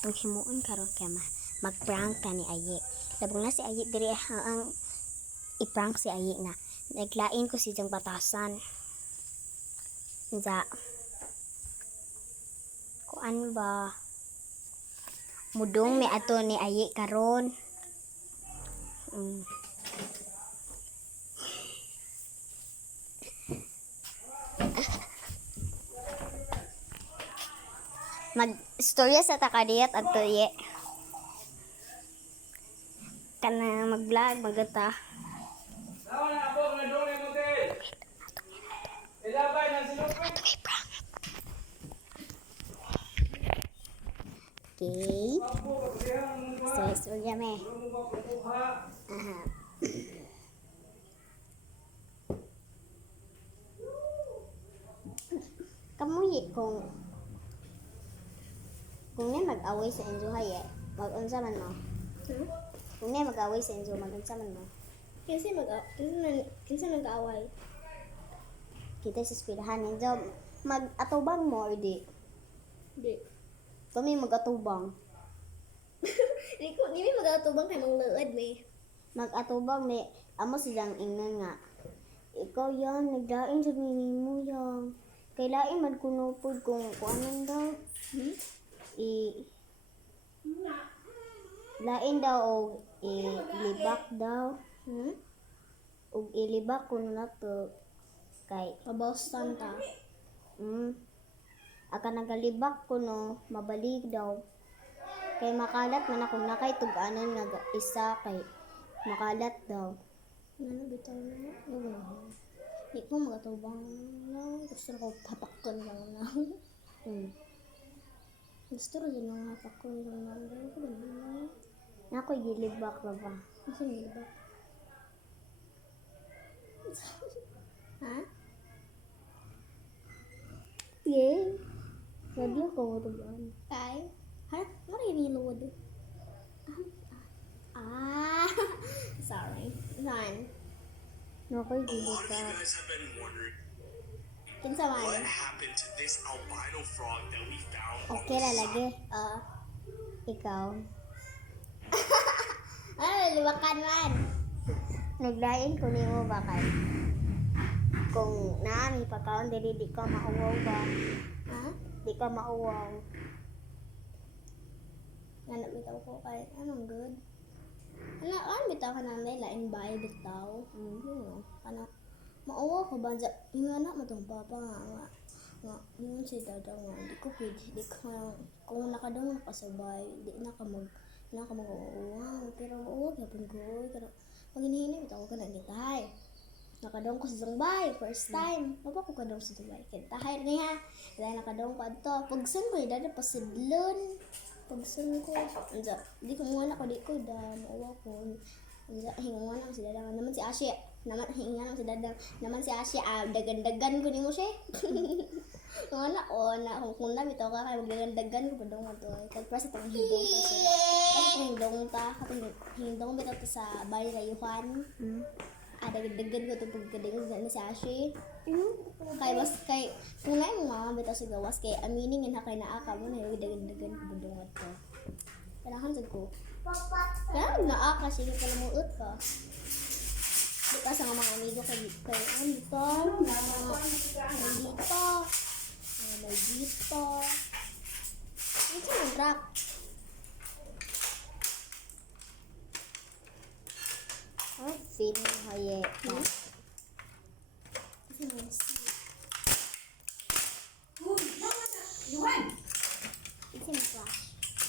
atong himuon karon kay mag-prank ta ni Aye. Labong na si Aye diri ang i-prank si Aye nga naglain ko si jang batasan. Sa kuan ba mudong mi ato ni Aye karon. Mag-storya sa takadiyat ato ye. Kana mag-vlog magata. Okay. Storya me. Aha. Kamuyi kung may mag-away sa inyo haye, mag-unsa man mo? Kung may mag-away sa inyo, mag-unsa man mo? Kinsa nag-away? Kita sa eskwelahan ninyo, mag-atubang mo or di? Di. Kami mag-atubang. Di may mag-atubang kay mga luod may. Mag-atubang may amo silang ingnan nga. Ikaw yan, nagdain sa minimo yan. Kailain man kunupod kung kuanan daw. Lain daw o ilibak daw. O ilibak kuno na to kay Kabostan ta. Aka nagalibak kuno mabalik daw. Kay makalat man akong nakay tug-anan nga isa kay makalat daw. Ano bitaw na? Di ko mag-atubang lang. Gusto ko papakon lang lang. Gusto rin yung papakon lang lang. Ano ko ba naman? Nakoy gilibak ba ba? Gusto niyo ba? Ha? Yeah. Sabi ko mo to ba? Kay? Ha? Marinilod. Sorry. Saan? Nakoy A lot of you gilibak. guys have been wondering Kinsa man? what happened to this albino frog that we found on Okay the la side. lagi. Ikaw. Ano, liwakan man. Naglain ko nimo ba kay kung naami pagkaon dili di ka mauwaw ba? Ha? Di ka mauwaw. Ano bitaw ko kay anong good? Ano bitaw ka nang lain bay bitaw? Ano mauwa ko ba yung anak mo tong papa nga yung si dada nga di ko pwede di ka kung nakadong nakasabay di na ka mag-uuwang pero uuwag yapon ko pero pag hinihinay bitaw ko na gitahay nakadong ko sa Zungbay first time papa ko kadong sa Zungbay kaya tahay niya dahil nakadong ko adto pagsun ko dada pasidlon pagsun ko anza di ko muna ko di ko da mauwa ko anza hinguan ako si dada naman si Asya naman hingan ako si dada naman si Asya dagan-dagan ko nimo siya wala na kung na bitaw ka kay magdagan-dagan ko padong mo to kag press itong hindong ta sa hindong ta katong hindong bitaw ta sa bahay rayuhan dagan-dagan ko itong pagkadingon na si Asya kay was kay kung na yung mga bitaw sa gawas kay amining na kay naaka mo na yung dagan-dagan ko padong mo to kailangan sa ko kaya naaka sige pala mo ut ka di ka sa mga amigo kay dito may dito ito yung truck Sin haye. kasi